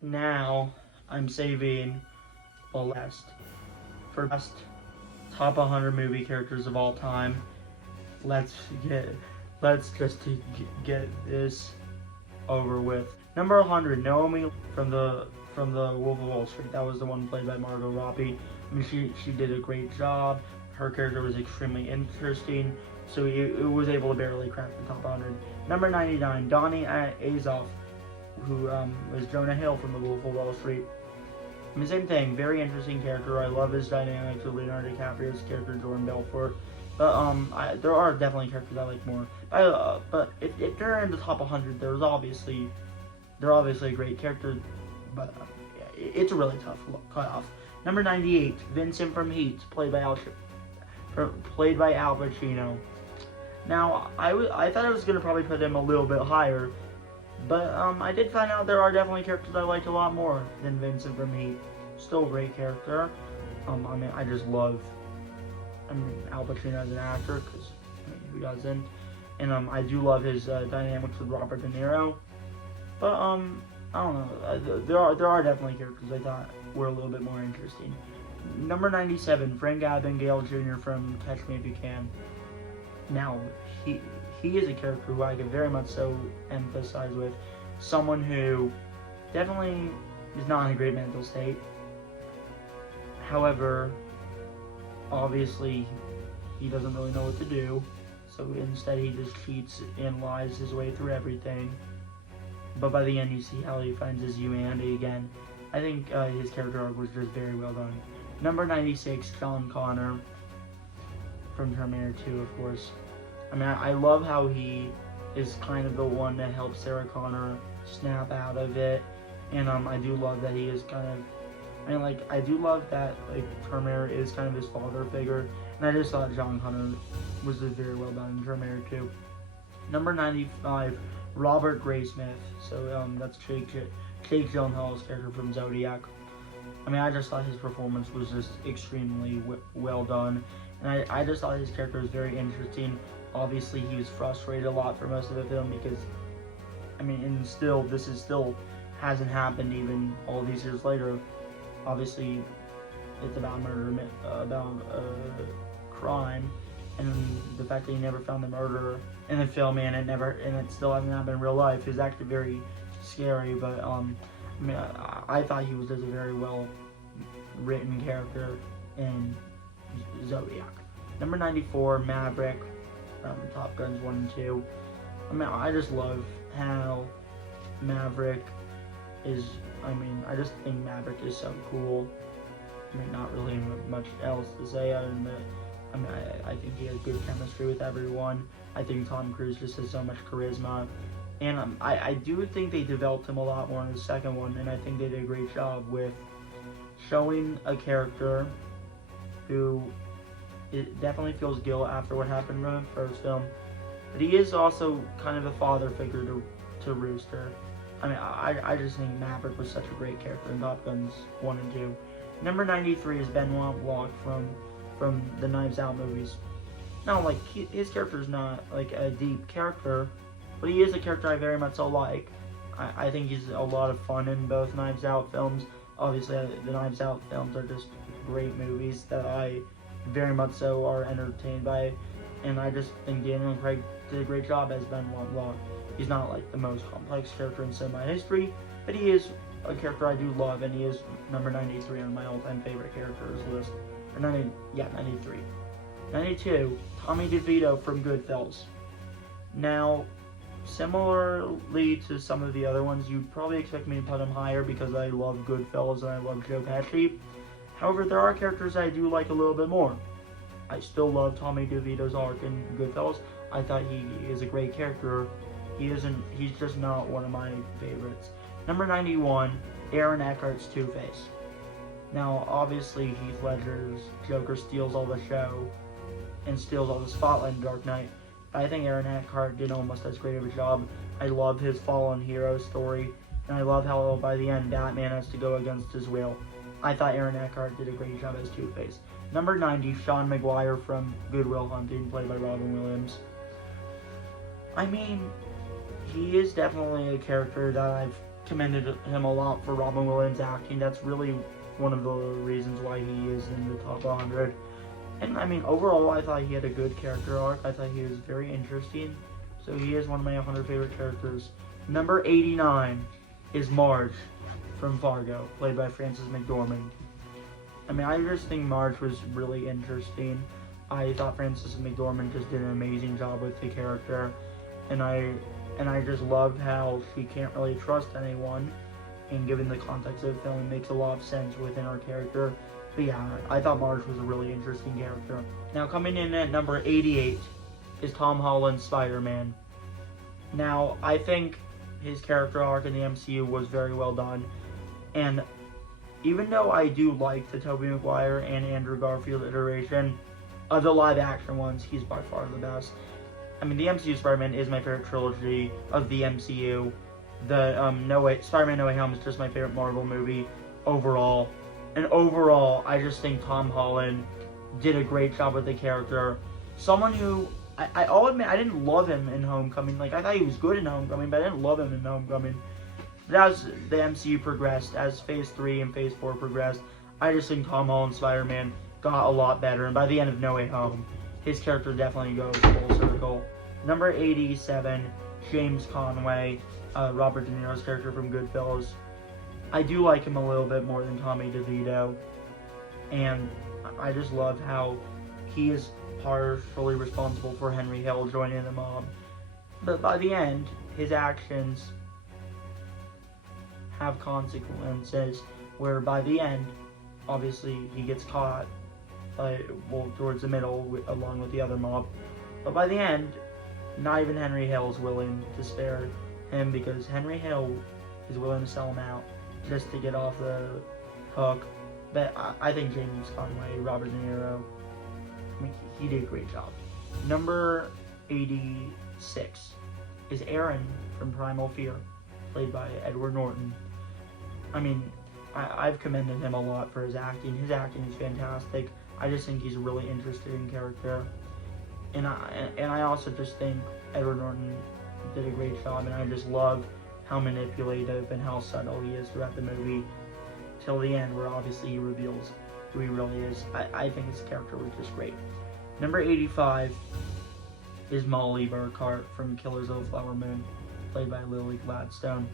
Now, I'm saving the last for best top 100 movie characters of all time. Let's get let's just get this over with. Number 100, Naomi from the Wolf of Wall Street. That was the one played by Margot Robbie. I mean, she did a great job. Her character was extremely interesting, so it was able to barely crack the top 100. Number 99, Donnie Azoff, who was Jonah Hill from the Wolf of Wall Street. I mean, same thing, very interesting character. I love his dynamic with Leonardo DiCaprio's character Jordan Belfort. But there are definitely characters I like more. But if they're in the top 100, they're obviously a great character. But it's a really tough cutoff. Number 98, Vincent from Heat, played by Al Pacino. Now, I thought I was gonna probably put him a little bit higher, but I did find out there are definitely characters I liked a lot more than Vincent from Heat. Still a great character. I mean, I just love Al Pacino as an actor, because who doesn't? And I do love his dynamics with Robert De Niro. But I don't know. There are definitely characters I thought were a little bit more interesting. Number 97, Frank Abagnale Jr. from Catch Me If You Can. Now, he is a character who I can very much so emphasize with. Someone who definitely is not in a great mental state. However, obviously, he doesn't really know what to do. So instead, he just cheats and lies his way through everything. But by the end, you see how he finds his humanity again. I think his character arc was just very well done. Number 96, John Connor from Terminator 2, of course. I mean, I love how he is kind of the one that helps Sarah Connor snap out of it. And I do love that he is kind of, I do love that, Terminator is kind of his father figure. And I just thought John Connor was just very well done in Terminator 2. Number 95, Robert Graysmith. So that's Jake Gyllenhaal's character from Zodiac. I mean, I just thought his performance was just extremely well done. And I just thought his character was very interesting. Obviously, he was frustrated a lot for most of the film because, this hasn't happened even all these years later. Obviously, it's about murder, about crime, and the fact that he never found the murderer in the film, and it still hasn't happened in real life is actually very scary. But I thought he was just a very well written character in Zodiac. Number 94, Maverick from Top Guns 1 and 2. I just love how Maverick is. I just think Maverick is so cool. Not really much else to say other than that. I think he has good chemistry with everyone. I think Tom Cruise just has so much charisma. And I do think they developed him a lot more in the second one, and I think they did a great job with showing a character who it definitely feels guilt after what happened in the first film, but he is also kind of a father figure to Rooster. I just think Maverick was such a great character in Top Guns 1 and 2. Number 93 is Benoit Blanc from the Knives Out movies. Now, his character is not a deep character, but he is a character I very much so like. I think he's a lot of fun in both Knives Out films. Obviously, the Knives Out films are just great movies that I very much so are entertained by, and I just think Daniel Craig did a great job as Benoit Blanc. He's not the most complex character in cinema history, but he is a character I do love, and he is number 93 on my all-time favorite characters list. 93. 92, Tommy DeVito from Goodfellas. Now, similarly to some of the other ones, you'd probably expect me to put him higher because I love Goodfellas and I love Joe Pesci. However, there are characters I do like a little bit more. I still love Tommy DeVito's arc in Goodfellas. I thought he is a great character. He's just not one of my favorites. Number 91, Aaron Eckhart's Two-Face. Now, obviously, Heath Ledger's Joker steals all the show and steals all the spotlight in Dark Knight. But I think Aaron Eckhart did almost as great of a job. I love his fallen hero story, and I love how by the end Batman has to go against his will. I thought Aaron Eckhart did a great job as Two-Face. Number 90, Sean Maguire from Good Will Hunting, played by Robin Williams. He is definitely a character that I've commended him a lot for Robin Williams acting. That's really one of the reasons why he is in the top 100. And I mean, overall, I thought he had a good character arc. I thought he was very interesting. So he is one of my 100 favorite characters. Number 89 is Marge from Fargo, played by Frances McDormand. I mean, I just think Marge was really interesting. I thought Frances McDormand just did an amazing job with the character, and I just loved how she can't really trust anyone, and given the context of the film, it makes a lot of sense within her character. But yeah, I thought Marge was a really interesting character. Now, coming in at number 88 is Tom Holland's Spider-Man. Now, I think his character arc in the MCU was very well done, and even though I do like the Tobey Maguire and Andrew Garfield iteration, of the live-action ones, he's by far the best. I mean, the MCU Spider-Man is my favorite trilogy of the MCU. The Spider-Man No Way Home is just my favorite Marvel movie overall. And overall, I just think Tom Holland did a great job with the character. Someone who, I'll admit, I didn't love him in Homecoming. Like, I thought he was good in Homecoming, but I didn't love him in Homecoming. But as the MCU progressed, as Phase 3 and Phase 4 progressed, I just think Tom Holland's Spider-Man got a lot better, and by the end of No Way Home, his character definitely goes full circle. Number 87, James Conway, Robert De Niro's character from Goodfellas. I do like him a little bit more than Tommy DeVito, and I just love how he is partially responsible for Henry Hill joining the mob. But by the end, his actions have consequences, where by the end, obviously, he gets caught towards the middle, along with the other mob. But by the end, not even Henry Hill is willing to spare him, because Henry Hill is willing to sell him out just to get off the hook. But I think James Conway, Robert De Niro, I mean, he did a great job. Number 86 is Aaron from Primal Fear, played by Edward Norton. I mean, I've commended him a lot for his acting. His acting is fantastic. I just think he's a really interesting character, and I also just think Edward Norton did a great job, and I just love how manipulative and how subtle he is throughout the movie, till the end, where obviously he reveals who he really is. I think his character was just great. Number 85 is Molly Burkhart from Killers of the Flower Moon, played by Lily Gladstone.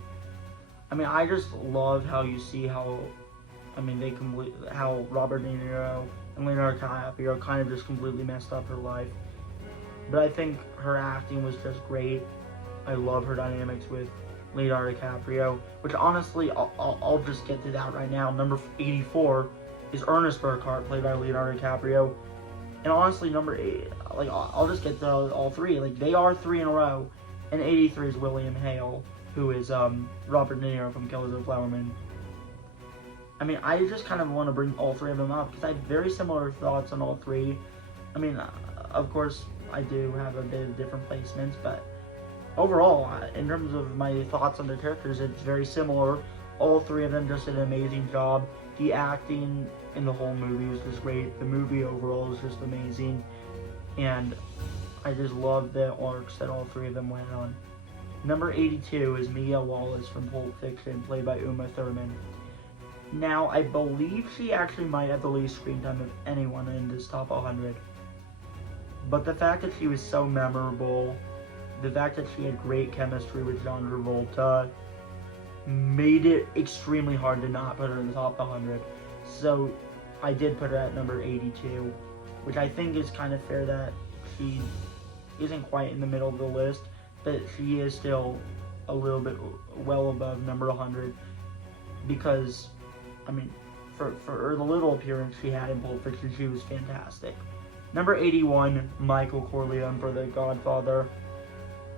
I mean, I just love how you see how Robert De Niro and Leonardo DiCaprio kind of just completely messed up her life. But I think her acting was just great. I love her dynamics with Leonardo DiCaprio, which honestly, I'll just get to that right now. Number 84 is Ernest Burkhart, played by Leonardo DiCaprio. And honestly, number 8, like, I'll just get to all three. Like, they are 3 in a row. And 83 is William Hale, who is Robert De Niro from Killers of the Flower Moon. I mean, I just kind of want to bring all 3 of them up, because I have very similar thoughts on all 3. I mean, of course, I do have a bit of different placements, but overall, in terms of my thoughts on the characters, it's very similar. All 3 of them just did an amazing job. The acting in the whole movie was just great. The movie overall was just amazing. And I just love the arcs that all 3 of them went on. Number 82 is Mia Wallace from Pulp Fiction, played by Uma Thurman. Now, I believe she actually might have the least screen time of anyone in this top 100. But the fact that she was so memorable, the fact that she had great chemistry with John Travolta, made it extremely hard to not put her in the top 100. So I did put her at number 82, which I think is kind of fair that she isn't quite in the middle of the list, but she is still a little bit well above number 100, because, I mean, for the little appearance she had in Pulp Fiction, she was fantastic. Number 81, Michael Corleone for The Godfather.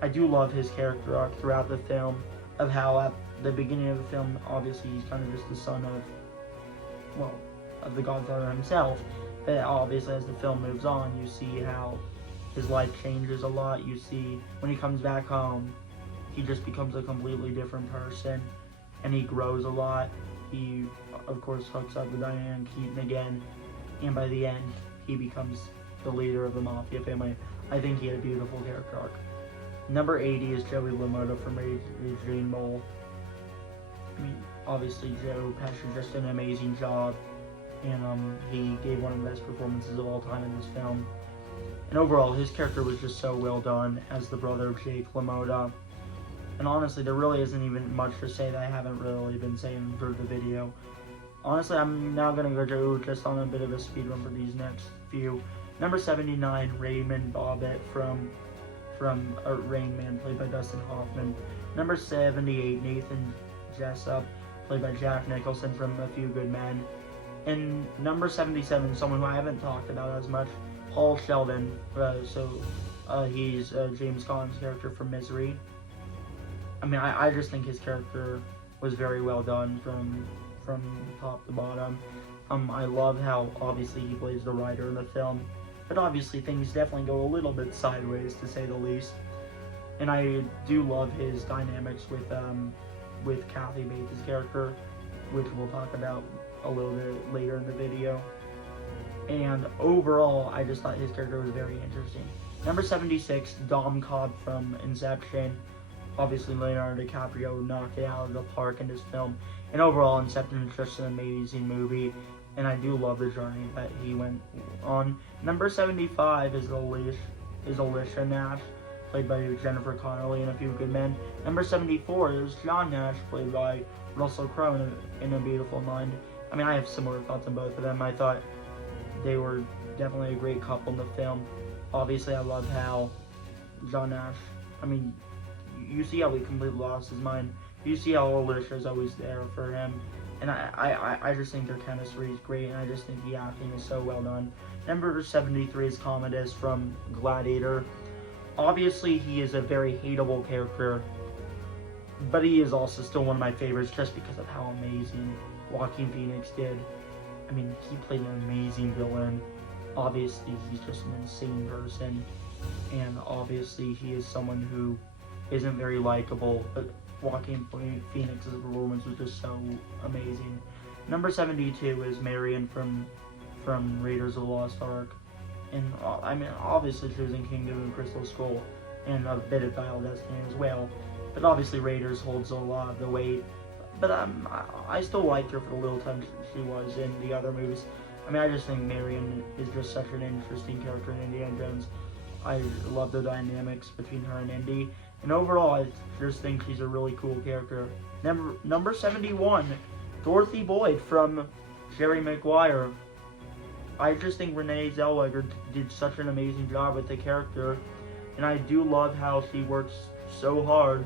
I do love his character arc throughout the film, of how at the beginning of the film, obviously he's kind of just the son of the Godfather himself, but obviously as the film moves on, you see how his life changes a lot. You see when he comes back home, he just becomes a completely different person, and he grows a lot. He, of course, hooks up with Diane Keaton again, and by the end, he becomes the leader of the Mafia family. I think he had a beautiful character arc. Number 80 is Joey LaMotta from Raging Bull. I mean, obviously Joe Pesci just did an amazing job, and he gave one of the best performances of all time in this film. And overall, his character was just so well done as the brother of Jake LaMotta. And honestly, there really isn't even much to say that I haven't really been saying for the video. Honestly, I'm now going to go just on a bit of a speed run for these next few. Number 79, Raymond Bobbitt from Rain Man, played by Dustin Hoffman. Number 78, Nathan Jessup, played by Jack Nicholson from A Few Good Men. And number 77, someone who I haven't talked about as much, Paul Sheldon. He's James Caan's character from Misery. I mean, I just think his character was very well done from top to bottom. I love how obviously he plays the writer in the film, but obviously things definitely go a little bit sideways, to say the least. And I do love his dynamics with Kathy Bates' character, which we'll talk about a little bit later in the video. And overall, I just thought his character was very interesting. Number 76, Dom Cobb from Inception. Obviously, Leonardo DiCaprio knocked it out of the park in this film. And overall, Inception is just an amazing movie. And I do love the journey that he went on. Number 75 is Alicia Nash, played by Jennifer Connelly in A Few Good Men. Number 74 is John Nash, played by Russell Crowe in A Beautiful Mind. I mean, I have similar thoughts on both of them. I thought they were definitely a great couple in the film. Obviously, I love how John Nash, I mean, you see how he completely lost his mind. You see how Alicia's always there for him. And I just think their chemistry is great, and I just think the acting is so well done. Number 73 is Commodus from Gladiator. Obviously, he is a very hateable character, but he is also still one of my favorites just because of how amazing Joaquin Phoenix did. I mean, he played an amazing villain. Obviously, he's just an insane person, and obviously, he is someone who isn't very likable, but Joaquin Phoenix's performance was just so amazing. Number 72 is Marion from Raiders of the Lost Ark. And I mean, obviously she was in Kingdom and Crystal Skull, and a bit of Dial of Destiny as well. But obviously Raiders holds a lot of the weight. But I still liked her for the little time she was in the other movies. I mean, I just think Marion is just such an interesting character in Indiana Jones. I love the dynamics between her and Indy. And overall, I just think she's a really cool character. Number 71, Dorothy Boyd from Jerry Maguire. I just think Renee Zellweger did such an amazing job with the character. And I do love how she works so hard,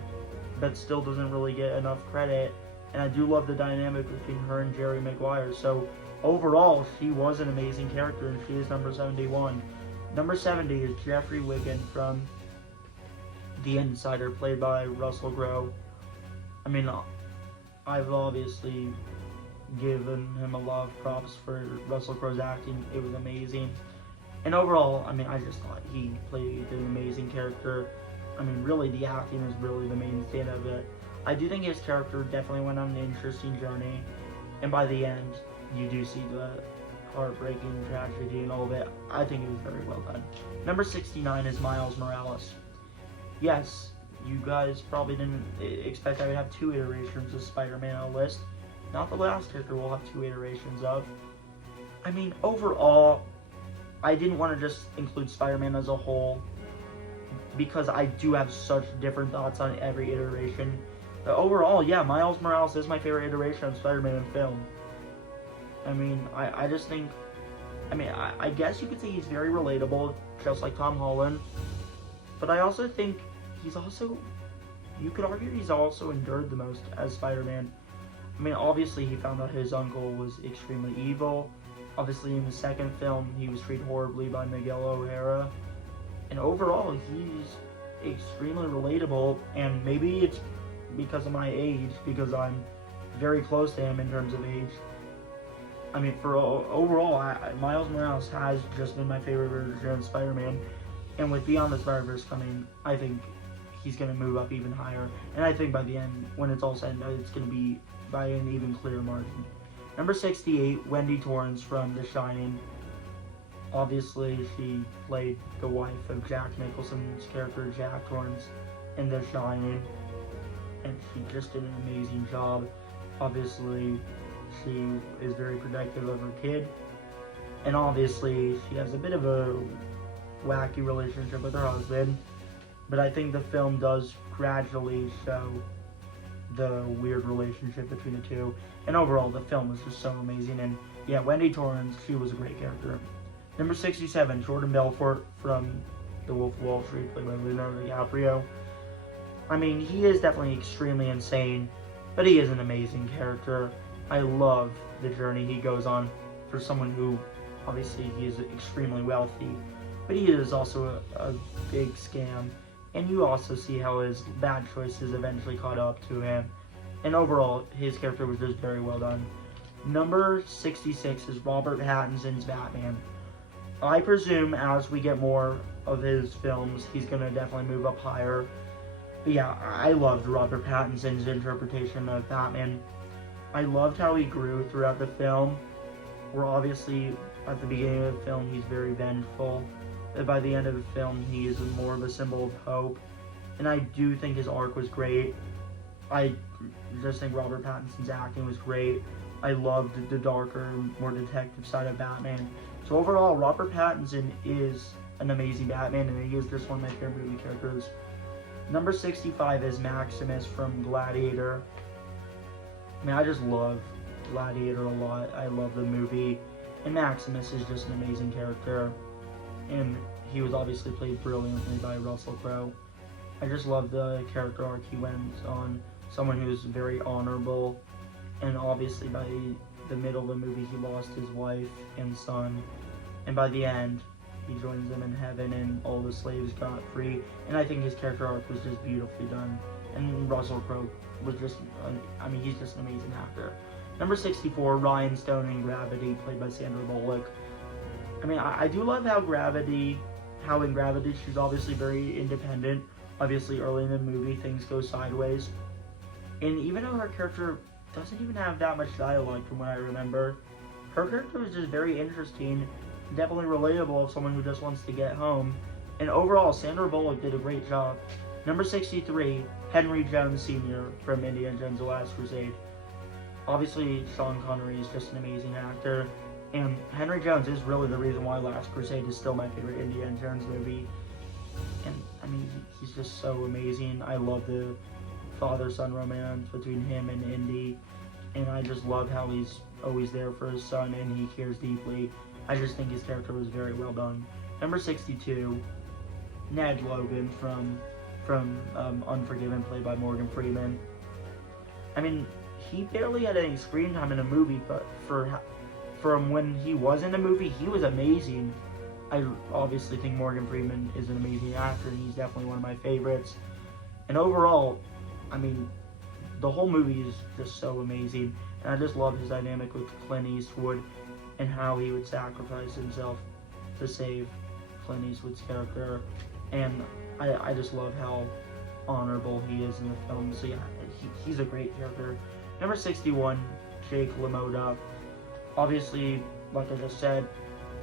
but still doesn't really get enough credit. And I do love the dynamic between her and Jerry Maguire. So overall, she was an amazing character, and she is number 71. Number 70 is Jeffrey Wiggin from The Insider, played by Russell Crowe. I mean, I've obviously given him a lot of props for Russell Crowe's acting. It was amazing. And overall, I mean, I just thought he played an amazing character. I mean, really, the acting is really the main thing of it. I do think his character definitely went on an interesting journey. And by the end, you do see the heartbreaking tragedy and all of it. I think it was very well done. Number 69 is Miles Morales. Yes, you guys probably didn't expect I would have 2 iterations of Spider-Man on a list. Not the last character we'll have 2 iterations of. I mean, overall, I didn't want to just include Spider-Man as a whole, because I do have such different thoughts on every iteration. But overall, yeah, Miles Morales is my favorite iteration of Spider-Man in film. I mean, I just think, I guess you could say he's very relatable, just like Tom Holland. But I also think he's also, you could argue he's also endured the most as Spider-Man. I mean, obviously he found out his uncle was extremely evil. Obviously in the second film, he was treated horribly by Miguel O'Hara. And overall, he's extremely relatable, and maybe it's because of my age, because I'm very close to him in terms of age. I mean, for overall, Miles Morales has just been my favorite version of Spider-Man. And with Beyond the Spider-Verse coming, I think he's going to move up even higher. And I think by the end, when it's all said and done, it's going to be by an even clearer margin. Number 68, Wendy Torrance from The Shining. Obviously, she played the wife of Jack Nicholson's character, Jack Torrance, in The Shining. And she just did an amazing job. Obviously, she is very protective of her kid, and obviously she has a bit of a wacky relationship with her husband, but I think the film does gradually show the weird relationship between the two, and overall the film was just so amazing. And yeah, Wendy Torrance, she was a great character. Number 67, Jordan Belfort from The Wolf of Wall Street, played by Leonardo DiCaprio. I mean, he is definitely extremely insane, but he is an amazing character. I love the journey he goes on for someone who, obviously, he is extremely wealthy, but he is also a big scam. And you also see how his bad choices eventually caught up to him. And overall, his character was just very well done. Number 66 is Robert Pattinson's Batman. I presume as we get more of his films, he's going to definitely move up higher. But yeah, I loved Robert Pattinson's interpretation of Batman. I loved how he grew throughout the film. Where obviously, at the beginning of the film, he's very vengeful. But by the end of the film, he is more of a symbol of hope. And I do think his arc was great. I just think Robert Pattinson's acting was great. I loved the darker, more detective side of Batman. So overall, Robert Pattinson is an amazing Batman, and he is just one of my favorite movie characters. Number 65 is Maximus from Gladiator. I mean, I just love Gladiator a lot. I love the movie. And Maximus is just an amazing character. And he was obviously played brilliantly by Russell Crowe. I just love the character arc he went on. Someone who's very honorable. And obviously by the middle of the movie, he lost his wife and son. And by the end, he joins them in heaven and all the slaves got free. And I think his character arc was just beautifully done. And Russell Crowe was just, he's just an amazing actor. Number 64, Ryan Stone in Gravity, played by Sandra Bullock. I mean, I do love how in Gravity, she's obviously very independent. Obviously, early in the movie, things go sideways. And even though her character doesn't even have that much dialogue from what I remember, her character was just very interesting, definitely relatable of someone who just wants to get home. And overall, Sandra Bullock did a great job. Number 63, Henry Jones Sr. from Indiana Jones: The Last Crusade. Obviously, Sean Connery is just an amazing actor. And Henry Jones is really the reason why Last Crusade is still my favorite Indiana Jones movie. And, I mean, he's just so amazing. I love the father-son romance between him and Indy. And I just love how he's always there for his son and he cares deeply. I just think his character was very well done. Number 62, Ned Logan from Unforgiven, played by Morgan Freeman. I mean, he barely had any screen time in a movie, but from when he was in the movie, he was amazing. I obviously think Morgan Freeman is an amazing actor, and he's definitely one of my favorites. And overall, I mean, the whole movie is just so amazing, and I just love his dynamic with Clint Eastwood and how he would sacrifice himself to save Clint Eastwood's character. And I just love how honorable he is in the film. So yeah, he's a great character. Number 61, Jake LaMotta. Obviously, like I just said,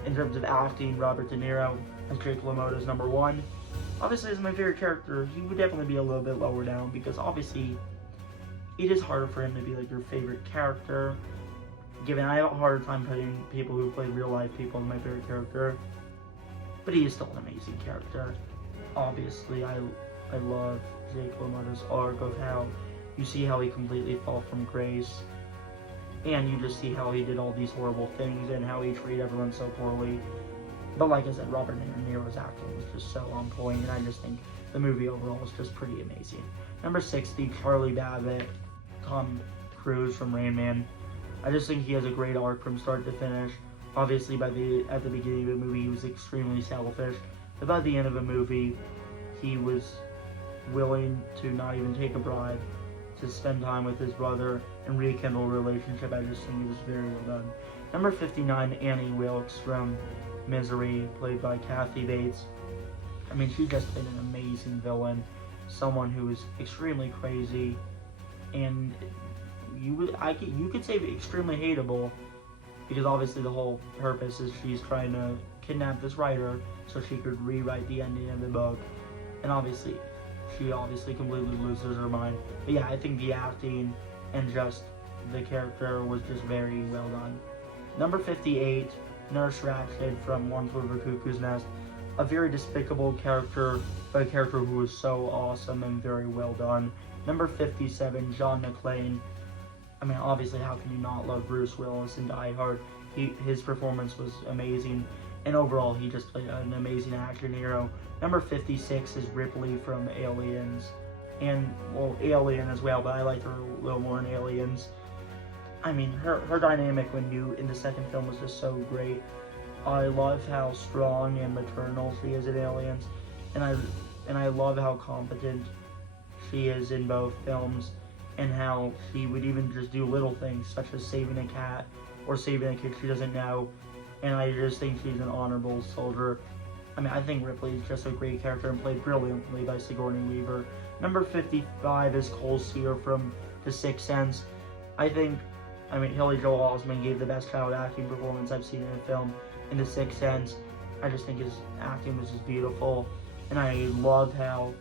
in terms of acting, Robert De Niro as Jake LaMotta is number 1. Obviously, as my favorite character, he would definitely be a little bit lower down because obviously it is harder for him to be like your favorite character. Given I have a harder time putting people who play real life people as my favorite character, but he is still an amazing character. Obviously, I love Jake LaMotta's arc of how you see how he completely fell from grace. And you just see how he did all these horrible things and how he treated everyone so poorly. But like I said, Robert De Niro's acting was just so on point, and I just think the movie overall is just pretty amazing. Number 60, Charlie Babbitt, Tom Cruise from Rain Man. I just think he has a great arc from start to finish. Obviously, at the beginning of the movie, he was extremely selfish. But by the end of the movie, he was willing to not even take a bribe to spend time with his brother and rekindle a relationship. I just think it was very well done. Number 59, Annie Wilkes from Misery, played by Kathy Bates. I mean, she's just been an amazing villain, someone who is extremely crazy, and you could say extremely hateable, because obviously the whole purpose is she's trying to kidnap this writer so she could rewrite the ending of the book, and she completely loses her mind. But yeah, I think the acting and just the character was just very well done. Number 58, Nurse Ratched from One Flew Over Cuckoo's Nest. A very despicable character, but a character who was so awesome and very well done. Number 57, John McClane. I mean, obviously, how can you not love Bruce Willis in Die Hard? His performance was amazing, and overall, he just played an amazing action hero. Number 56 is Ripley from Aliens, and, well, Alien as well, but I liked her a little more in Aliens. I mean, her dynamic when you in the second film was just so great. I love how strong and maternal she is in Aliens, and I love how competent she is in both films, and how she would even just do little things such as saving a cat or saving a kid she doesn't know, and I just think she's an honorable soldier. I mean, I think Ripley is just a great character and played brilliantly by Sigourney Weaver. Number 55 is Cole Sear from The Sixth Sense. I mean, Haley Joel Osment gave the best child acting performance I've seen in a film in The Sixth Sense. I just think his acting was just beautiful, and I love how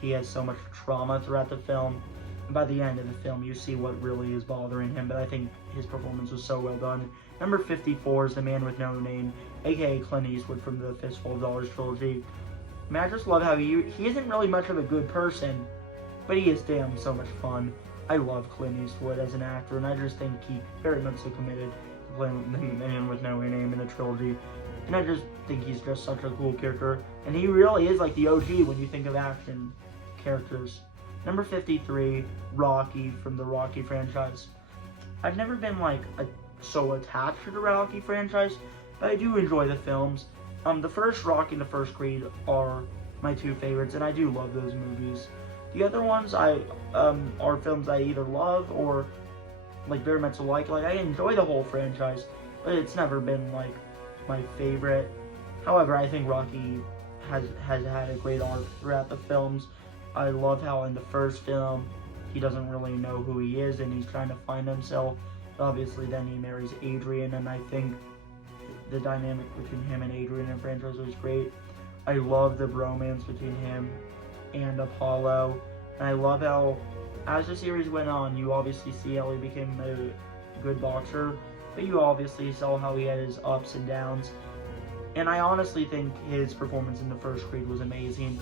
he has so much trauma throughout the film. And by the end of the film, you see what really is bothering him, but I think his performance was so well done. Number 54 is The Man with No Name, aka Clint Eastwood from the Fistful of Dollars trilogy. I mean, I just love how he isn't really much of a good person, but he is damn so much fun. I love Clint Eastwood as an actor, and I just think he very much so committed to playing The Man with No Name in the trilogy. And I just think he's just such a cool character, and he really is like the OG when you think of action characters. Number 53, Rocky from the Rocky franchise. I've never been so attached to the Rocky franchise, but I do enjoy the films. The first Rocky and the first Creed are my two favorites, and I do love those movies. The other ones are films I either love or very much like. I enjoy the whole franchise, but it's never been my favorite. However, I think Rocky has had a great arc throughout the films. I love how in the first film he doesn't really know who he is and he's trying to find himself. Obviously, then he marries Adrian, and I think the dynamic between him and Adrian in the franchise was great. I love the bromance between him and Apollo, and I love how, as the series went on, you obviously see how he became a good boxer, but you obviously saw how he had his ups and downs. And I honestly think his performance in the first Creed was amazing,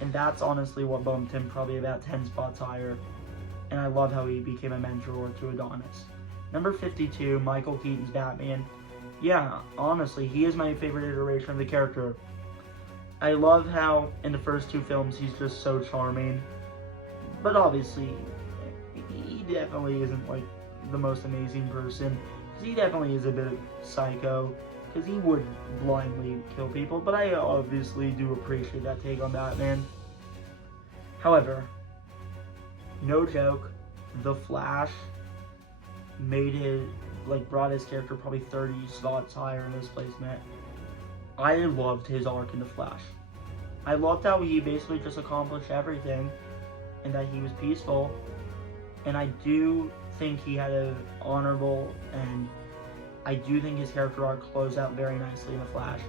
and that's honestly what bumped him probably about 10 spots higher. And I love how he became a mentor to Adonis. Number 52, Michael Keaton's Batman. Yeah, honestly, he is my favorite iteration of the character. I love how in the first two films he's just so charming, but obviously he definitely isn't the most amazing person, because he definitely is a bit psycho, because he would blindly kill people, but I obviously do appreciate that take on Batman. However, no joke, The Flash brought his character probably 30 spots higher in this placement. I loved his arc in The Flash. I loved how he basically just accomplished everything, and that he was peaceful, and I do think he had an honorable, and I do think his character arc closed out very nicely in The Flash.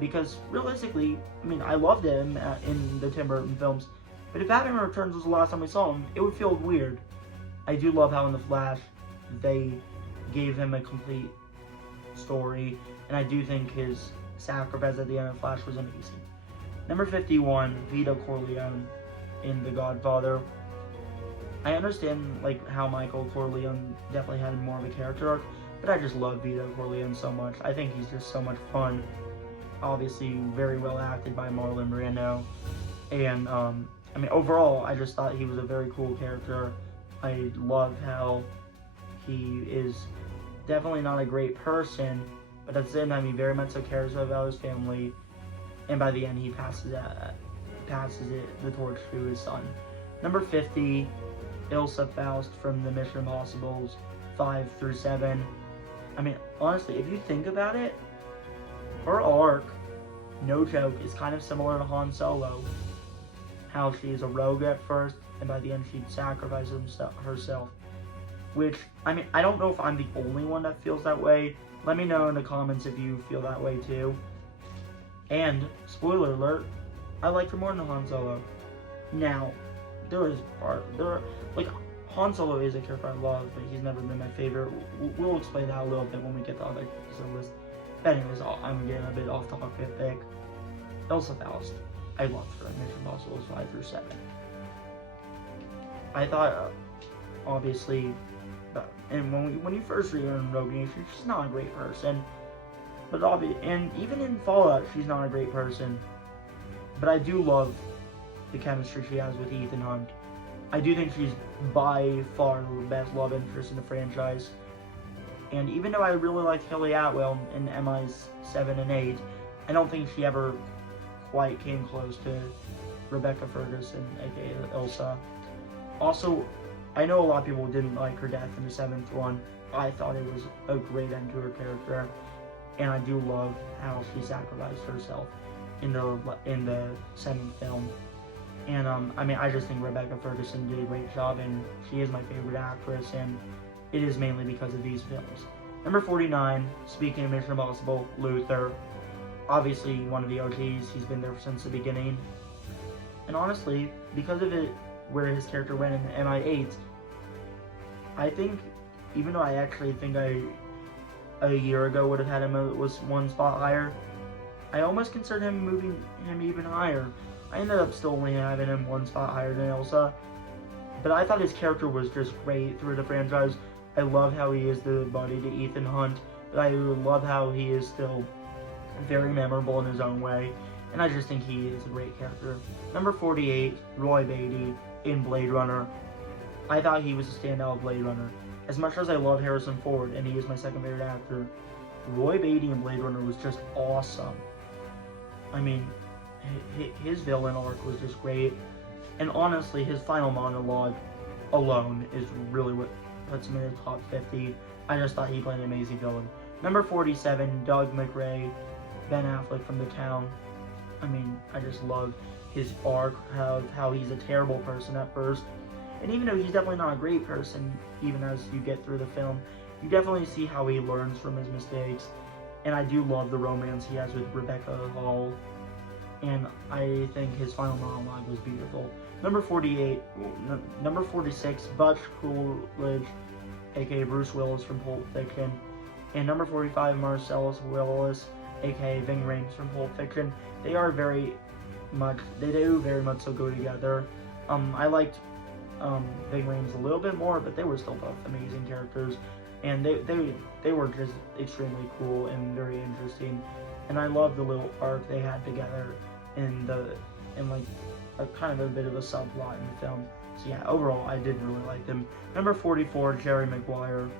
Because realistically, I mean, I loved him in the Tim Burton films, but if Batman Returns was the last time we saw him, it would feel weird. I do love how in The Flash, they gave him a complete story, and I do think his sacrifice at the end of Flash was amazing. Number 51, Vito Corleone in The Godfather. I understand how Michael Corleone definitely had more of a character arc, but I just love Vito Corleone so much. I think he's just so much fun. Obviously, very well acted by Marlon Brando, and I mean, overall, I just thought he was a very cool character. I love how he is definitely not a great person, but at the same time, he very much so cares about his family, and by the end, he passes the torch to his son. Number 50, Ilsa Faust from the Mission Impossibles 5 through 7. I mean, honestly, if you think about it, her arc, no joke, is kind of similar to Han Solo. How she is a rogue at first, and by the end, she sacrifices herself. Which, I mean, I don't know if I'm the only one that feels that way. Let me know in the comments if you feel that way too. And, spoiler alert, I liked her more than Han Solo. Now, Han Solo is a character I love, but he's never been my favorite. We'll explain that a little bit when we get to other list. But anyways, I'm getting a bit off topic. Elsa Faust, I loved her in Mission Impossible 5 through 7. I thought, obviously, and when you first read her in Rogue Nation, she's not a great person. But and even in Fallout, she's not a great person. But I do love the chemistry she has with Ethan Hunt. I do think she's by far the best love interest in the franchise. And even though I really liked Hayley Atwell in MI's 7 and 8, I don't think she ever quite came close to Rebecca Ferguson, aka Elsa. Also, I know a lot of people didn't like her death in the 7th one. I thought it was a great end to her character, and I do love how she sacrificed herself in the 7th film. And I just think Rebecca Ferguson did a great job, and she is my favorite actress, and it is mainly because of these films. Number 49, speaking of Mission Impossible, Luther. Obviously one of the OGs, he's been there since the beginning. And honestly, because of it, where his character went in MI8, I think, even though I actually think a year ago would have had him was one spot higher, I almost considered him moving him even higher. I ended up still only having him one spot higher than Elsa, but I thought his character was just great through the franchise. I love how he is the buddy to Ethan Hunt, but I love how he is still very memorable in his own way, and I just think he is a great character. Number 48, Roy Batty in Blade Runner. I thought he was a standout of Blade Runner. As much as I love Harrison Ford, and he is my second favorite actor, Roy Batty in Blade Runner was just awesome. I mean, his villain arc was just great, and honestly, his final monologue alone is really what puts him in the top 50. I just thought he played an amazing villain. Number 47, Doug McRae, Ben Affleck from The Town. I mean, I just love his arc, how he's a terrible person at first, and even though he's definitely not a great person, even as you get through the film, you definitely see how he learns from his mistakes, and I do love the romance he has with Rebecca Hall, and I think his final monologue was beautiful. Number 46, Butch Coolidge, aka Bruce Willis from Pulp Fiction, and number 45, Marcellus Willis, aka Ving Rhames from Pulp Fiction. They do very much so go together. I liked Ving Rhames a little bit more, but they were still both amazing characters, and they were just extremely cool and very interesting. And I love the little arc they had together in like a kind of a bit of a subplot in the film. So yeah, overall I did really like them. Number 44, Jerry Maguire.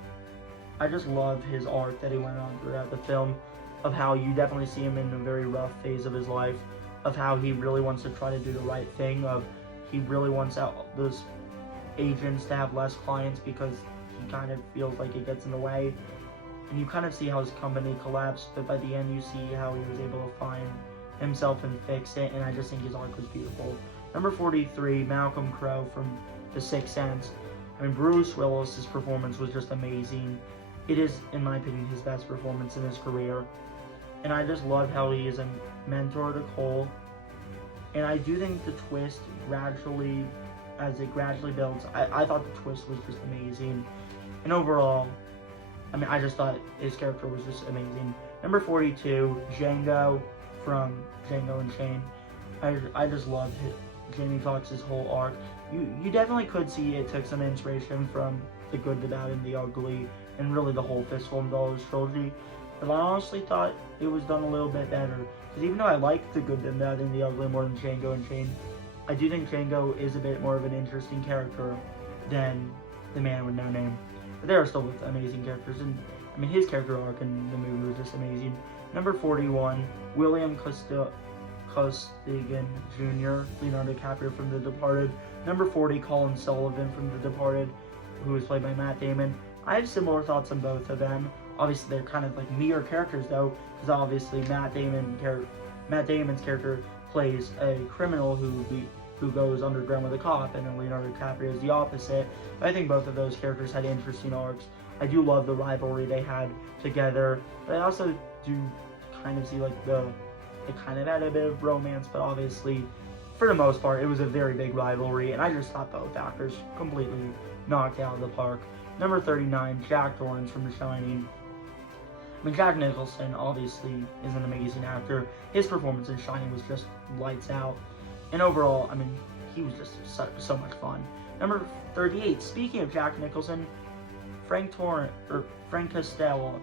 I just love his arc that he went on throughout the film, of how you definitely see him in a very rough phase of his life, of how he really wants to try to do the right thing, of he really wants out those agents to have less clients because he kind of feels like it gets in the way. And you kind of see how his company collapsed, but by the end you see how he was able to find himself and fix it, and I just think his arc was beautiful. Number 43, Malcolm Crowe from The Sixth Sense. I mean, Bruce Willis's performance was just amazing. It is, in my opinion, his best performance in his career. And I just love how he is a mentor to Cole. And I do think the twist gradually builds, I thought the twist was just amazing. And overall, I mean, I just thought his character was just amazing. Number 42, Django from Django Unchained. I just loved Jamie Foxx's whole arc. You definitely could see it took some inspiration from The Good, the Bad, and the Ugly, and really the whole Fistful of Dollars trilogy. But I honestly thought it was done a little bit better. Because even though I liked The Good, the Bad, and the Ugly more than Django Unchained, I do think Django is a bit more of an interesting character than The Man with No Name. But they are still both amazing characters, and I mean, his character arc in the movie was just amazing. Number 41, William Costigan Jr., Leonardo DiCaprio from The Departed. Number 40, Colin Sullivan from The Departed, who was played by Matt Damon. I have similar thoughts on both of them. Obviously, they're kind of like mirror characters, though, because obviously Matt Damon's character plays a criminal who goes underground with a cop, and then Leonardo DiCaprio is the opposite. But I think both of those characters had interesting arcs. I do love the rivalry they had together, but I also do kind of see like they kind of had a bit of romance, but obviously, for the most part, it was a very big rivalry, and I just thought both actors completely knocked out of the park. Number 39, Jack Torrance from The Shining. I mean, Jack Nicholson obviously is an amazing actor. His performance in Shining was just lights out. And overall, I mean, he was just so much fun. Number 38, speaking of Jack Nicholson, Frank Costello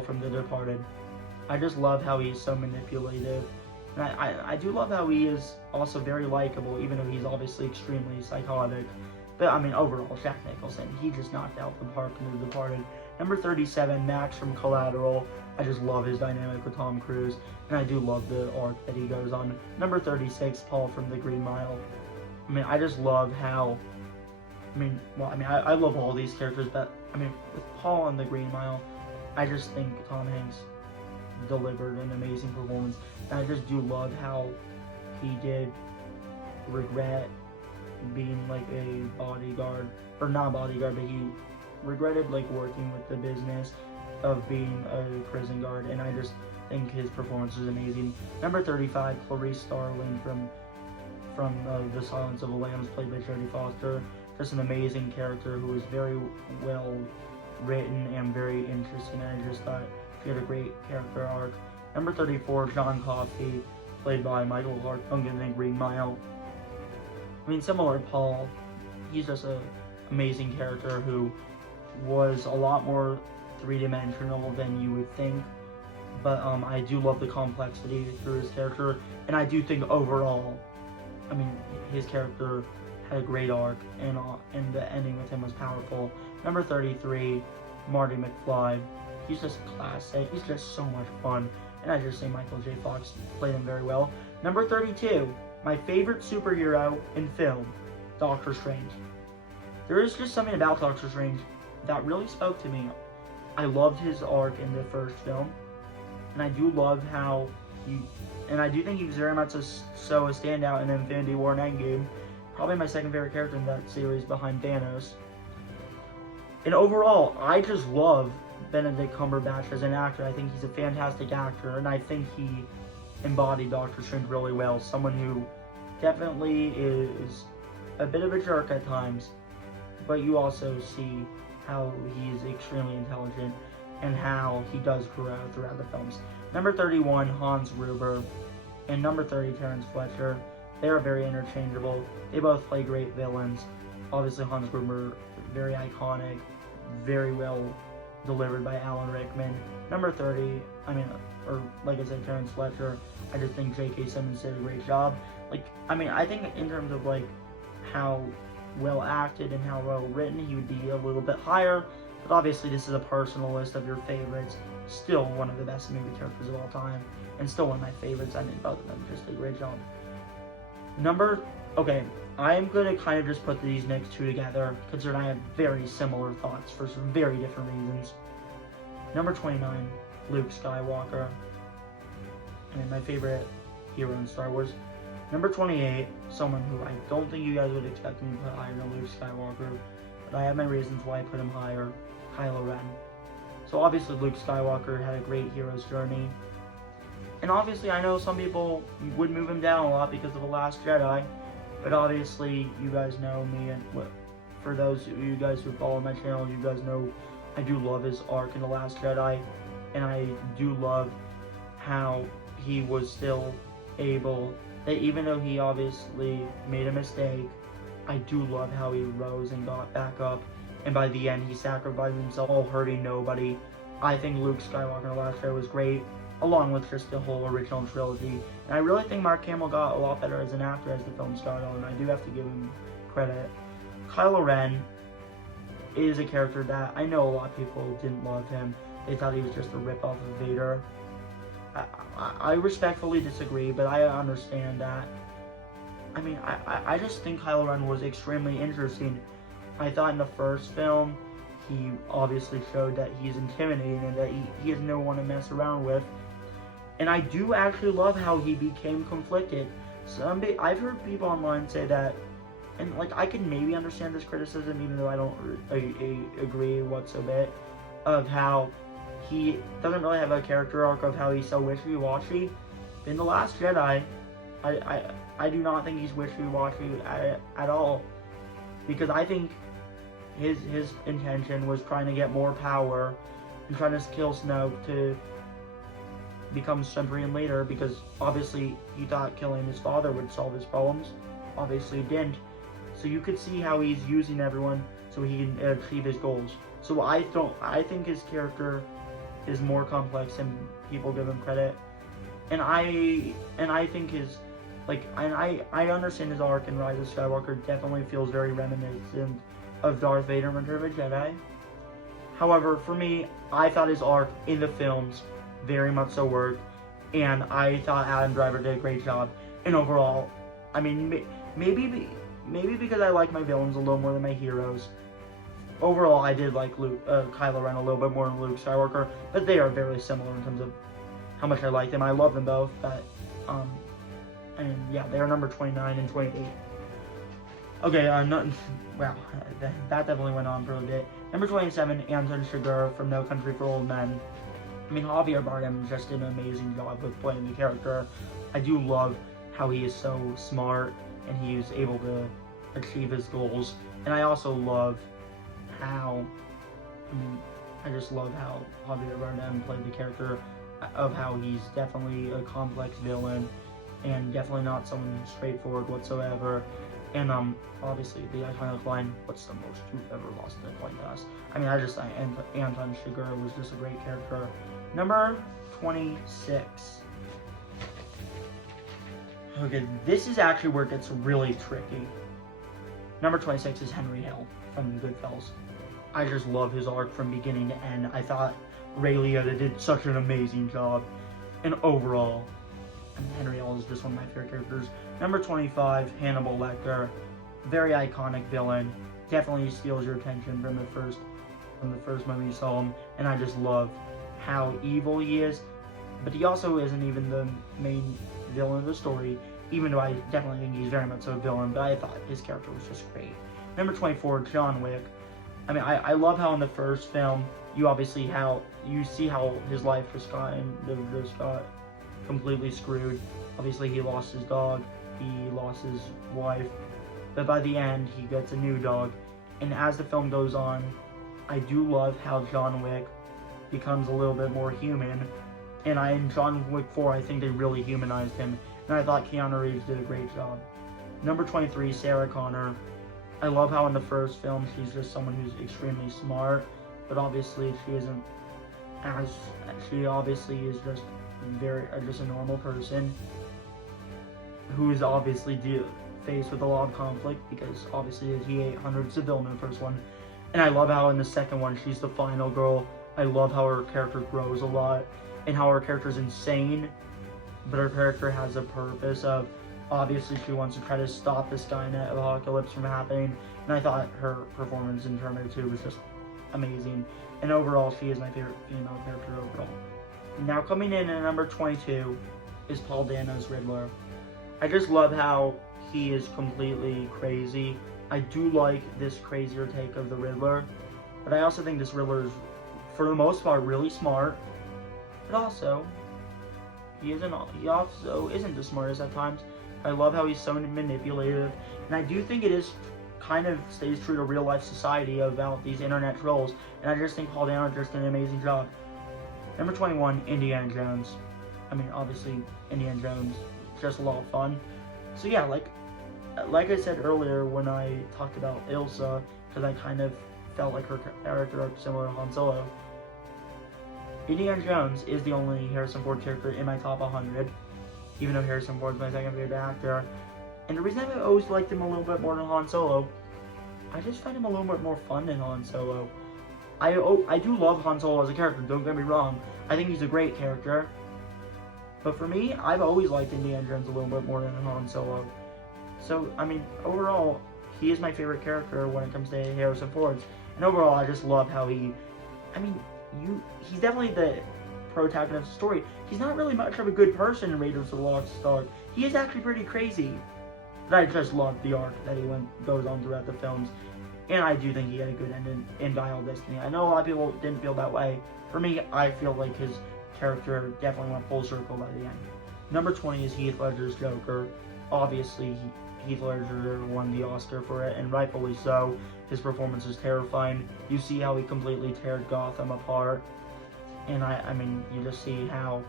from The Departed. I just love how he's so manipulative. And I do love how he is also very likable, even though he's obviously extremely psychotic. But I mean, overall, Jack Nicholson, he just knocked out the park in The Departed. Number 37, Max from Collateral. I just love his dynamic with Tom Cruise, and I do love the arc that he goes on. Number 36, Paul from The Green Mile. I mean, I just love how, I love all these characters, but I mean, with Paul and The Green Mile, I just think Tom Hanks delivered an amazing performance. And I just do love how he did regret being like a bodyguard, or not bodyguard, but he regretted like working with the business of being a prison guard, and I just think his performance is amazing. Number 35, Clarice Starling from The Silence of the Lambs, played by Jodie Foster. Just an amazing character who was very well written and very interesting, and I just thought she had a great character arc. Number 34, John Coffey, played by Michael Clarke Duncan in Green Mile. I mean, similar to Paul, he's just an amazing character who was a lot more three-dimensional than you would think, but I do love the complexity through his character, and I do think overall, I mean, his character had a great arc, and the ending with him was powerful. Number 33, Marty McFly. He's just classic. He's just so much fun, and I just say Michael J. Fox played him very well. Number 32, my favorite superhero in film, Doctor Strange. There is just something about Doctor Strange that really spoke to me. I loved his arc in the first film, and I do love how I do think he was very much a standout in Infinity War and Endgame. Probably my second favorite character in that series behind Thanos. And overall, I just love Benedict Cumberbatch as an actor. I think he's a fantastic actor, and I think he embodied Doctor Strange really well. Someone who definitely is a bit of a jerk at times, but you also see how he's extremely intelligent and how he does grow throughout the films. Number 31, Hans Gruber, and number 30, Terrence Fletcher. They are very interchangeable. They both play great villains. Obviously, Hans Gruber, very iconic, very well delivered by Alan Rickman. Number 30, like I said, Terrence Fletcher. I just think J.K. Simmons did a great job. I think in terms of how well acted and how well written, he would be a little bit higher, but obviously this is a personal list of your favorites. Still one of the best movie characters of all time, and still one of my favorites. I think both of them just did a great job. I am going to kind of just put these next two together, considering I have very similar thoughts for some very different reasons. Number 29, Luke Skywalker. My favorite hero in Star Wars. Number 28, someone who I don't think you guys would expect me to put higher than Luke Skywalker, but I have my reasons why I put him higher, Kylo Ren. So obviously Luke Skywalker had a great hero's journey, and obviously I know some people would move him down a lot because of The Last Jedi, but obviously you guys know me, and for those of you guys who follow my channel, you guys know I do love his arc in The Last Jedi, and I do love how he was still able, that even though he obviously made a mistake, I do love how he rose and got back up, and by the end he sacrificed himself, all hurting nobody. I think Luke Skywalker in The Last Jedi was great, along with just the whole original trilogy, and I really think Mark Hamill got a lot better as an actor as the film started on, and I do have to give him credit. Kylo Ren is a character that I know a lot of people didn't love him. They thought he was just a ripoff of Vader. I respectfully disagree, but I understand that. I just think Kylo Ren was extremely interesting. I thought in the first film, he obviously showed that he's intimidating and that he has no one to mess around with. And I do actually love how he became conflicted. I've heard people online say that, and I can maybe understand this criticism, even though I don't agree whatsoever, of how he doesn't really have a character arc, of how he's so wishy-washy. In The Last Jedi, I I do not think he's wishy-washy at all, because I think his intention was trying to get more power and trying to kill Snoke to become Centurion later, because obviously he thought killing his father would solve his problems. Obviously it didn't. So you could see how he's using everyone so he can achieve his goals. So I think his character is more complex than people give him credit. And I think his, like, and I understand his arc in Rise of Skywalker definitely feels very reminiscent of Darth Vader in Return of the Jedi. However, for me, I thought his arc in the films very much so worked, and I thought Adam Driver did a great job. And overall, I mean, maybe because I like my villains a little more than my heroes. Overall, I did like Kylo Ren a little bit more than Luke Skywalker, but they are very similar in terms of how much I like them. I love them both, but and yeah, they are number 29 and 28. Okay, wow, that definitely went on for a bit. Number 27, Anton Chigurh from No Country for Old Men. I mean, Javier Bardem just did an amazing job with playing the character. I do love how he is so smart and he is able to achieve his goals. And I also love how, I just love how Javier Bardem played the character, of how he's definitely a complex villain and definitely not someone straightforward whatsoever. And obviously the iconic line, "What's the most you've ever lost in a coin toss?" I mean, Anton Chigurh was just a great character. Number 26. Okay, this is actually where it gets really tricky. Number 26 is Henry Hill from Goodfellas. I just love his arc from beginning to end. I thought Ray Liotta did such an amazing job. And overall, Henry Hill is just one of my favorite characters. Number 25, Hannibal Lecter. Very iconic villain. Definitely steals your attention from the first moment you saw him. And I just love how evil he is. But he also isn't even the main villain of the story, even though I definitely think he's very much a villain, but I thought his character was just great. Number 24, John Wick. I mean, I love how in the first film, you see how his life just got completely screwed. Obviously, he lost his dog, he lost his wife, but by the end, he gets a new dog. And as the film goes on, I do love how John Wick becomes a little bit more human. And in John Wick 4, I think they really humanized him. And I thought Keanu Reeves did a great job. Number 23, Sarah Connor. I love how in the first film, she's just someone who's extremely smart. But obviously, she obviously is just just a normal person who is obviously faced with a lot of conflict, because obviously he ate hundreds of villains in the first one. And I love how in the second one, she's the final girl. I love how her character grows a lot, and how her character is insane, but her character has a purpose of, obviously she wants to try to stop the Skynet apocalypse from happening, and I thought her performance in Terminator 2 was just amazing. And overall, she is my favorite female character overall. Now coming in at number 22 is Paul Dano's Riddler. I just love how he is completely crazy. I do like this crazier take of the Riddler, but I also think this Riddler is, for the most part, really smart. But also, he also isn't the smartest at times. I love how he's so manipulative, and I do think it is kind of stays true to real life society about these internet trolls, and I just think Paul Dano just did an amazing job. Number 21, Indiana Jones. I mean, obviously, Indiana Jones is just a lot of fun. So yeah, like I said earlier when I talked about Ilsa, because I kind of felt like her character arc similar to Han Solo. Indiana Jones is the only Harrison Ford character in my top 100, even though Harrison Ford is my second favorite actor. And the reason I've always liked him a little bit more than Han Solo, I just find him a little bit more fun than Han Solo. I do love Han Solo as a character, don't get me wrong. I think he's a great character. But for me, I've always liked Indiana Jones a little bit more than Han Solo. So, I mean, overall, he is my favorite character when it comes to Harrison Ford. And overall, I just love how he's definitely the protagonist of the story. He's not really much of a good person in Raiders of the Lost Ark. He is actually pretty crazy. But I just love the arc that he goes on throughout the films. And I do think he had a good end in Dial Destiny. I know a lot of people didn't feel that way. For me, I feel like his character definitely went full circle by the end. Number 20 is Heath Ledger's Joker. obviously Heath Ledger won the Oscar for it, and rightfully so. His performance is terrifying. You see how he completely teared Gotham apart, and I mean, you just see how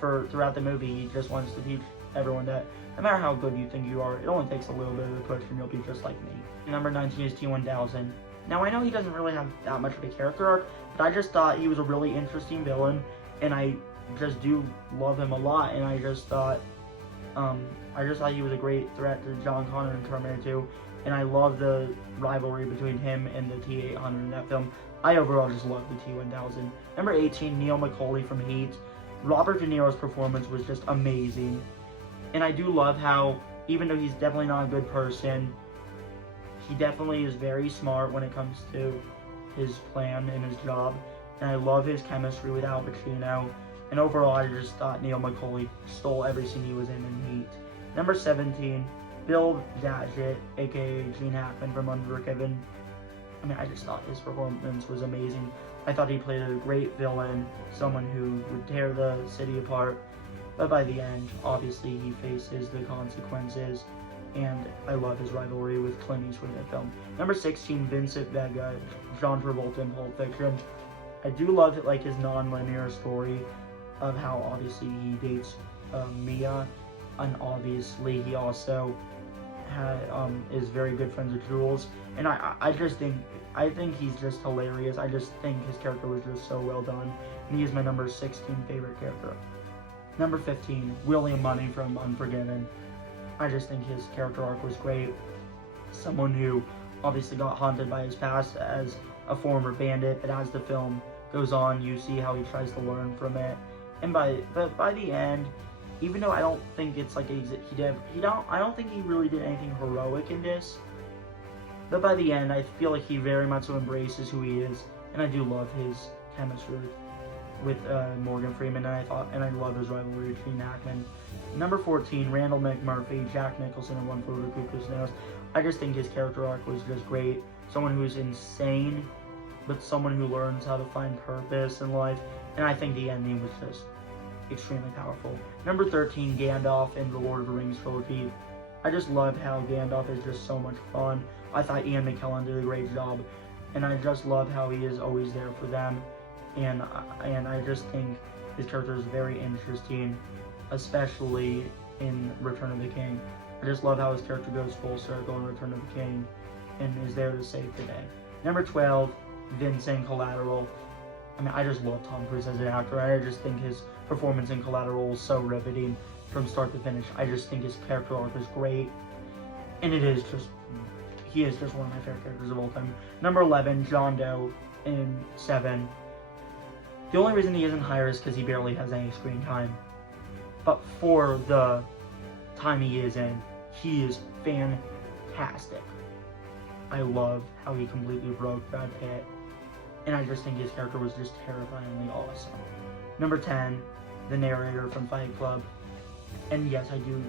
throughout the movie he just wants to teach everyone that no matter how good you think you are, it only takes a little bit of a push and you'll be just like me. Number 19 is T-1000. Now I know he doesn't really have that much of a character arc, but I just thought he was a really interesting villain, and I just do love him a lot, and I just thought he was a great threat to John Connor in Terminator 2, and I love the rivalry between him and the T-800 in that film. I overall just love the T-1000. Number 18, Neil McCauley from Heat. Robert De Niro's performance was just amazing, and I do love how, even though he's definitely not a good person, he definitely is very smart when it comes to his plan and his job, and I love his chemistry with Al Pacino, and overall I just thought Neil McCauley stole every scene he was in Heat. Number 17, Bill Datchett, aka Gene Hackman from Unforgiven. I mean, I just thought his performance was amazing. I thought he played a great villain, someone who would tear the city apart, but by the end, obviously he faces the consequences, and I love his rivalry with Clint Eastwood in the film. Number 16, Vincent Vega, John Travolta in Pulp Fiction. I do love it, like his non-linear story of how obviously he dates Mia, and obviously he also is very good friends with Jules, and I think he's just hilarious. I just think his character was just so well done, and he is my number 16 favorite character. Number 15, William Munny from Unforgiven. I just think his character arc was great. Someone who obviously got haunted by his past as a former bandit, but as the film goes on, you see how he tries to learn from it. And by the end, even though I don't think it's like I don't think he really did anything heroic in this. But by the end, I feel like he very much so embraces who he is, and I do love his chemistry with Morgan Freeman, and I love his rivalry with Gene Hackman. Number 14, Randall McMurphy, Jack Nicholson in One Flew Over the Cuckoo's Nest. I just think his character arc was just great. Someone who's insane, but someone who learns how to find purpose in life, and I think the ending was just extremely powerful. Number 13, Gandalf in the Lord of the Rings trilogy. I just love how Gandalf is just so much fun. I thought Ian McKellen did a great job, and I just love how he is always there for them, and I just think his character is very interesting, especially in Return of the King. I just love how his character goes full circle in Return of the King and is there to save the day. Number 12, Vincent Collateral. I mean, I just love Tom Cruise as an actor. I just think his performance in Collateral is so riveting from start to finish. I just think his character arc is great, and he is just one of my favorite characters of all time. Number 11, John Doe in Seven. The only reason he isn't higher is because he barely has any screen time, but for the time he is in, he is fantastic. I love how he completely broke Brad Pitt, and I just think his character was just terrifyingly awesome. Number 10, the narrator from Fight Club. And yes, I do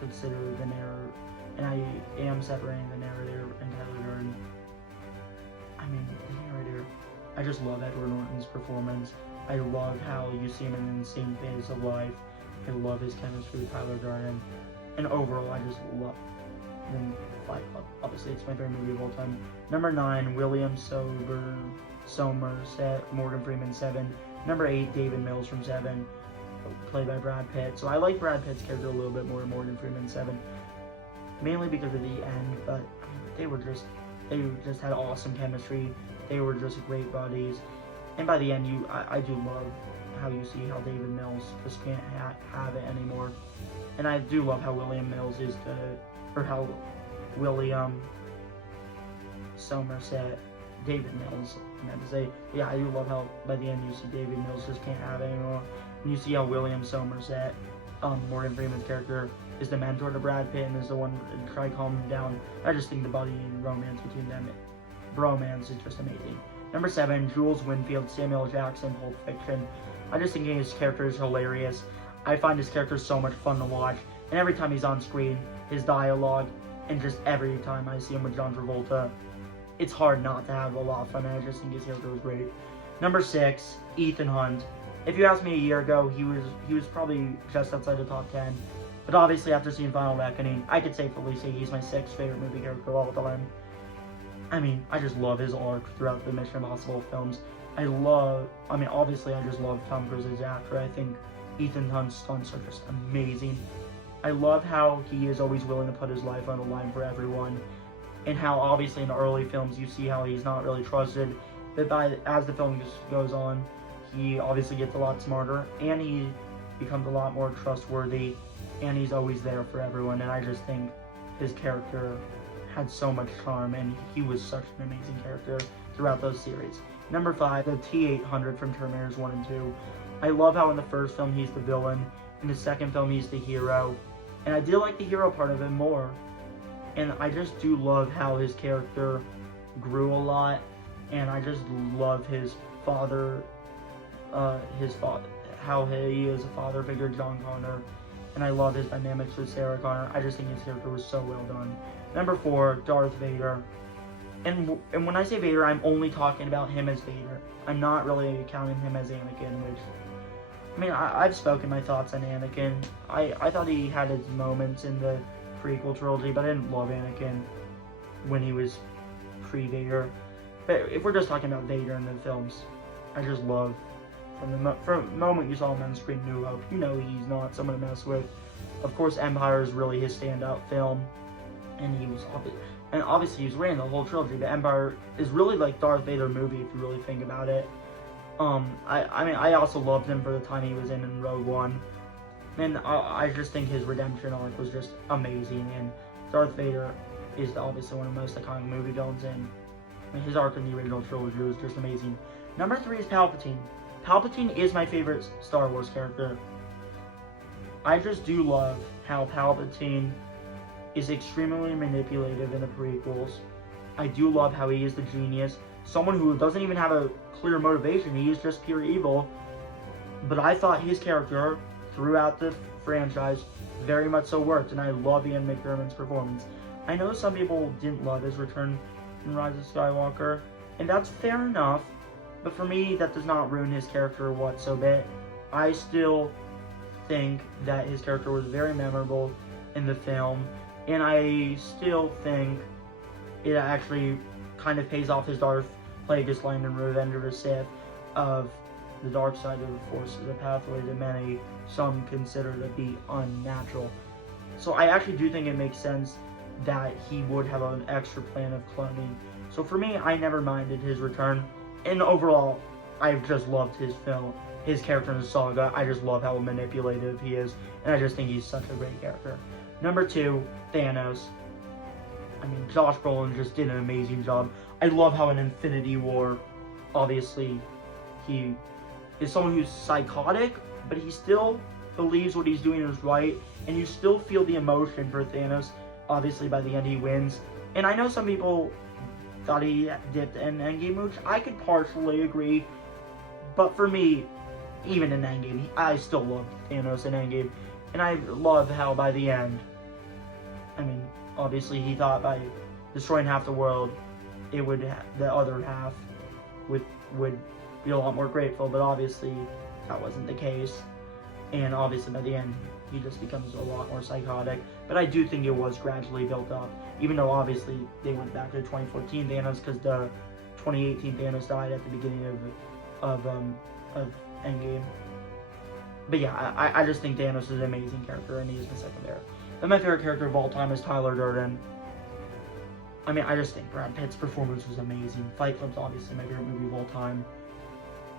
consider the narrator, and I am separating the narrator and Tyler Durden. I mean, the narrator, I just love Edward Norton's performance. I love how you see him in an insane phase of life. I love his chemistry with Tyler Durden. And overall, I just love Fight Club. Obviously, it's my favorite movie of all time. Number 9, William Somerset, Morgan Freeman, 7. Number 8, David Mills from 7, played by Brad Pitt. So I like Brad Pitt's character a little bit more than Morgan Freeman, 7. Mainly because of the end, but they just had awesome chemistry. They were just great buddies. And by the end, I do love how you see how David Mills just can't have it anymore. And I do love how William Mills is how William Somerset, David Mills, I meant to say, yeah, I do love how by the end you see David Mills just can't have it anymore. And you see how William Somerset, Morgan Freeman's character, is the mentor to Brad Pitt and is the one to try to calm him down. I just think the buddy romance between them, bromance, is just amazing. Number 7, Jules Winfield, Samuel Jackson, Pulp Fiction. I just think his character is hilarious. I find his character so much fun to watch, and every time he's on screen, his dialogue, and just every time I see him with John Travolta, it's hard not to have a lot of fun, and I just think his character was great. Number 6, Ethan Hunt. If you asked me a year ago, he was probably just outside the top 10. But obviously, after seeing Final Reckoning, I could safely say he's my 6th favorite movie character of all time. I mean, I just love his arc throughout the Mission Impossible films. Obviously, I just love Tom Cruise as an actor. I think Ethan Hunt's stunts are just amazing. I love how he is always willing to put his life on the line for everyone, and how obviously in the early films you see how he's not really trusted, but as the film goes on, he obviously gets a lot smarter, and he becomes a lot more trustworthy, and he's always there for everyone, and I just think his character had so much charm, and he was such an amazing character throughout those series. Number 5, the T-800 from Terminators 1 and 2. I love how in the first film he's the villain, in the second film he's the hero, and I did like the hero part of it more, and I just do love how his character grew a lot, and I just love his father, how he is a father figure, John Connor, and I love his dynamics with Sarah Connor. I just think his character was so well done. Number 4, Darth Vader. And when I say Vader, I'm only talking about him as Vader. I'm not really counting him as Anakin, which, I mean, I've spoken my thoughts on Anakin. I thought he had his moments in the prequel trilogy, but I didn't love Anakin when he was pre-Vader. But if we're just talking about Vader in the films, I just love, from the moment you saw him on screen, New Hope, you know he's not someone to mess with. Of course, Empire is really his standout film, and obviously he was running the whole trilogy, but Empire is really like Darth Vader movie if you really think about it. I also loved him for the time he was in Rogue One, and I just think his redemption arc was just amazing, and Darth Vader is obviously one of the most iconic movie villains, and his arc in the original trilogy was just amazing. Number 3 is Palpatine. Palpatine is my favorite Star Wars character. I just do love how Palpatine is extremely manipulative in the prequels. I do love how he is the genius, someone who doesn't even have a clear motivation, he is just pure evil. But I thought his character throughout the franchise very much so worked, and I love Ian McDiarmid's performance. I know some people didn't love his return in Rise of Skywalker, and that's fair enough, but for me that does not ruin his character whatsoever. I still think that his character was very memorable in the film, and I still think it actually kind of pays off his Darth Plagueis line in Revenge of the Sith of the dark side of the Force is a pathway that many, some consider to be unnatural. So I actually do think it makes sense that he would have an extra plan of cloning. So for me, I never minded his return, and overall, I've just loved his film, his character in the saga. I just love how manipulative he is, and I just think he's such a great character. Number 2, Thanos. I mean, Josh Brolin just did an amazing job. I love how in Infinity War, obviously, he is someone who's psychotic, but he still believes what he's doing is right, and you still feel the emotion for Thanos. Obviously, by the end, he wins. And I know some people thought he dipped in Endgame, which I could partially agree, but for me, even in Endgame, I still loved Thanos in Endgame, and I love how by the end, I mean, obviously he thought by destroying half the world, it would the other half would be a lot more grateful, but obviously that wasn't the case, and obviously by the end he just becomes a lot more psychotic. But I do think it was gradually built up, even though obviously they went back to 2014 Thanos because the 2018 Thanos died at the beginning of Endgame. But yeah, I just think Thanos is an amazing character, and he is my second favorite. Then my favorite character of all time is Tyler Durden. I mean, I just think Brad Pitt's performance was amazing. Fight Club's obviously my favorite movie of all time,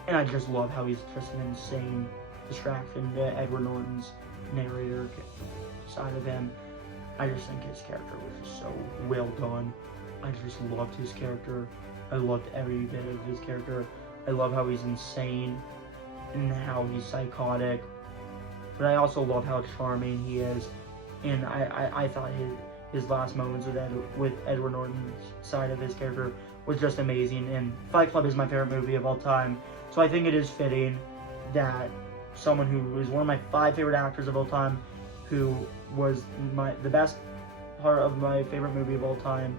and I just love how he's just an insane distraction to Edward Norton's narrator side of him. I just think his character was just so well done. I just loved his character. I loved every bit of his character. I love how he's insane and how he's psychotic, but I also love how charming he is. And I thought his last moments with Edward Norton's side of his character was just amazing. And Fight Club is my favorite movie of all time, so I think it is fitting that someone who is one of my 5 favorite actors of all time, who was the best part of my favorite movie of all time,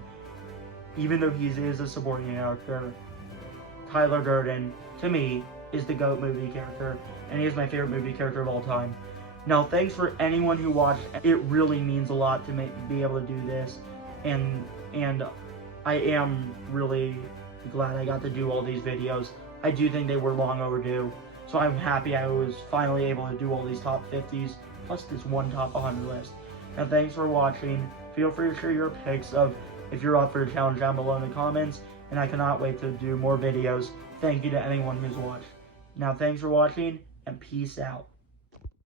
even though he is a supporting actor, Tyler Durden, to me, is the GOAT movie character, and he is my favorite movie character of all time. Now, thanks for anyone who watched. It really means a lot to be able to do this, and I am really glad I got to do all these videos. I do think they were long overdue, so I'm happy I was finally able to do all these top 50s, plus this one top 100 list. And thanks for watching. Feel free to share your picks of if you're up for a challenge down below in the comments, and I cannot wait to do more videos. Thank you to anyone who's watched. Now, thanks for watching, and peace out.